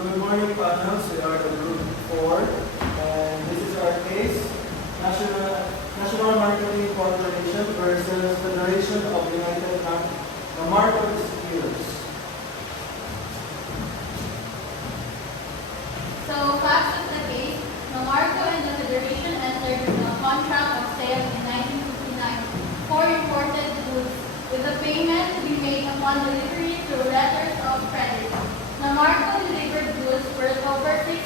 Good morning, panels. We are the group 4, and this is our case, National Marketing Corporation versus Federation of United Namarco Distributors. So, facts of the case, Namarco and the Federation entered into a contract of sale in 1959 for imported goods, with the payment to be made upon delivery through letters of credit. Namarco delivered goods worth over 600,000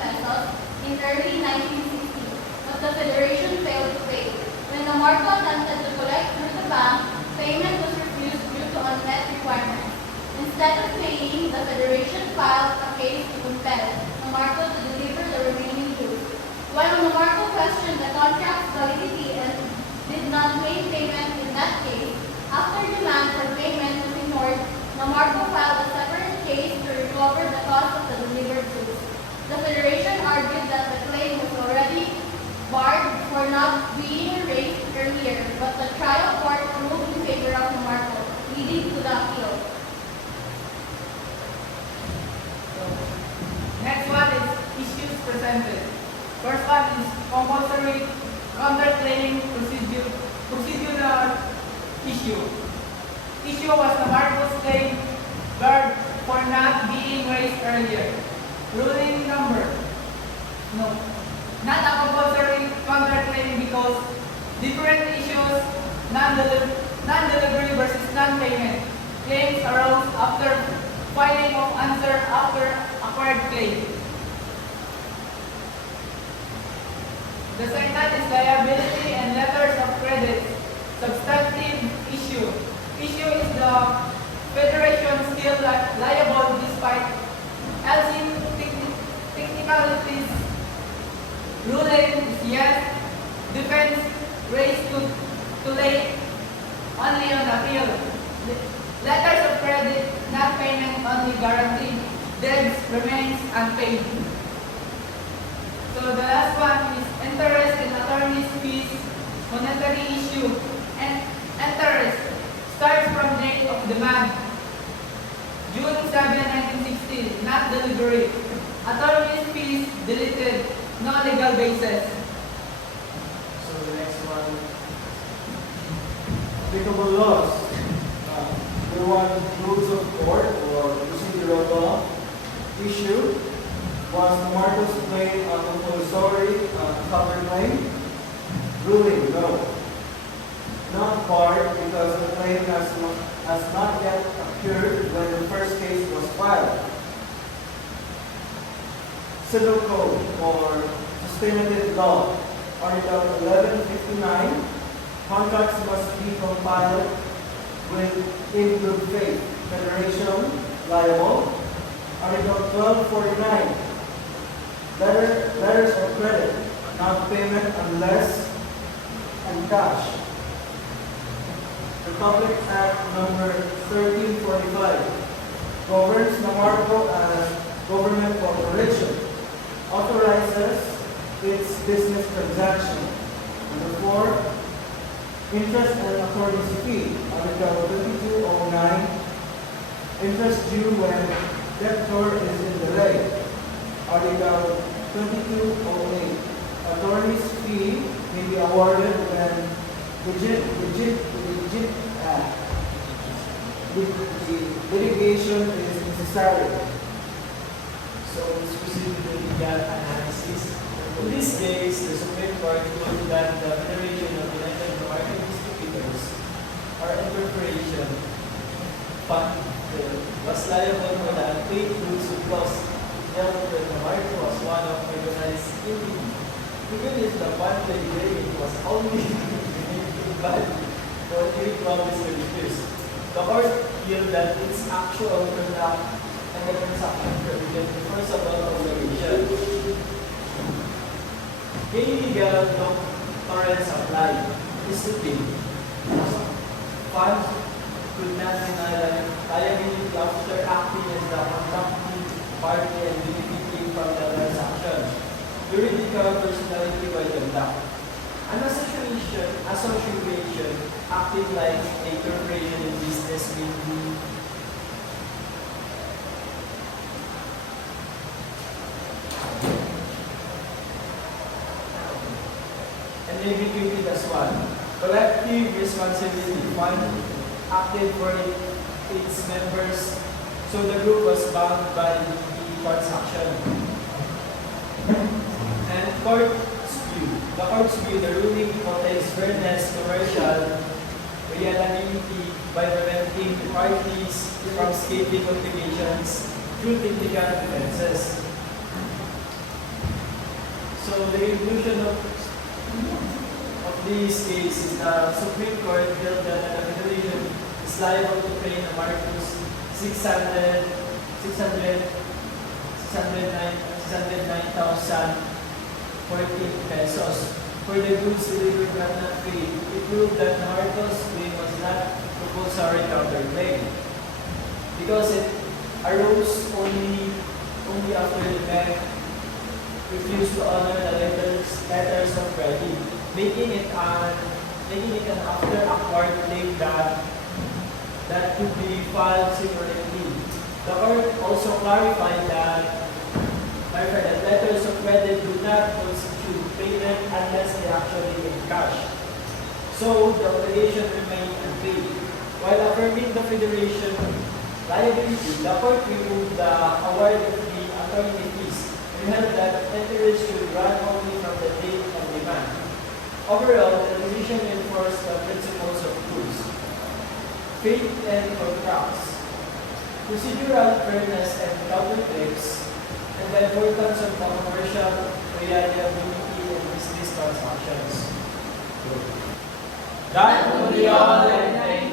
pesos in early 1960, but the Federation failed to pay. When Namarco attempted to collect through the bank, payment was refused due to unmet requirements. Instead of paying, the Federation filed a case to compel Namarco to deliver the remaining goods. While Namarco questioned the contract's validity and did not make payment in that case, after demand for payment was ignored, Namarco filed a separate case to recover the cost of the delivered goods. The Federation argued that the claim was already barred for not being raised earlier, but the trial court ruled in favor of Namarco, leading to the appeal. Next one is issues presented. First one is compulsory counterclaim procedural issue. Issue was Namarco's claim barred for not being raised earlier. Ruling number. No. Not a compulsory counterclaim because different issues, non-delivery versus non-payment. Claims arose after filing of answer after acquired claim. The second is liability and letters of credit. Substantive issue. Issue is the Federation still liable despite else technicalities. Ruling is yes. Defense raised too late. Only on appeal. Letters of credit, not payment, only guaranteed. Debts remains unpaid. So the last one is interest in attorney's fees, monetary issue. And interest starts from date of demand. June 7, 1960, not delivery. Attorney's fees deleted, no legal basis. So the next one, applicable laws. We want rules of court or procedural law. Issue was Namarco's claim on compulsory counterclaim. Ruling, no. Not barred because the claim has not yet occurred when the first case was filed. Civil Code or Sustainable Law, Article 1159, contracts must be compiled in good faith. Federation liable. Article 1249, letters of credit, not payment unless and cash. Republic Act number 1345 governs Namarco as government corporation, authorizes its business transaction. Number 4, interest and attorney's fee. Article 2209, interest due when debtor is in delay. Article 2208, attorney's fee may be awarded when litigation is necessary. So let's proceed with the legal analysis. In this case, the Supreme Court ruled that the Federation of United Namarco Distributors or Incorporation Fund was liable for the unpaid goods because dealt with Namarco was one of organized entity. Even if the fund delivery was only valid for 3 promissory years, the court held that its actual conduct and the transaction provided enforceable obligation. Illegal doctrines apply. Discipline. Funds could not deny liability after acting as the contracting party and benefiting from the transaction. Juridical personality by conduct. An association acting like a corporation in business may be may be treated as one. Collective responsibility fund acted for its members, so the group was bound by the transaction. And court's view. The court's view, the ruling protects fairness, commercial reliability by preventing the parties from escaping obligations through technical defenses. So the conclusion of this case is the Supreme Court held that the federation is liable to pay the Marcos 609,014 pesos for the goods delivered but not paid. It proved that Marcos' claim was not compulsory counterclaim because it arose only after the bank refused to honor the letters of credit, making it an after-acquired claim that could be filed separately. The court also clarified that letters of credit do not constitute payment unless they actually in cash. So the obligation remained unpaid. While affirming the federation liability, the court removed the award of the attorney fees and held that interest should run only from the date of demand. Overall, the decision enforced the principles of rules, faith and contracts, procedural fairness and counterclaims, and the importance of commercial reliability in business transactions. That would be all, and thank you.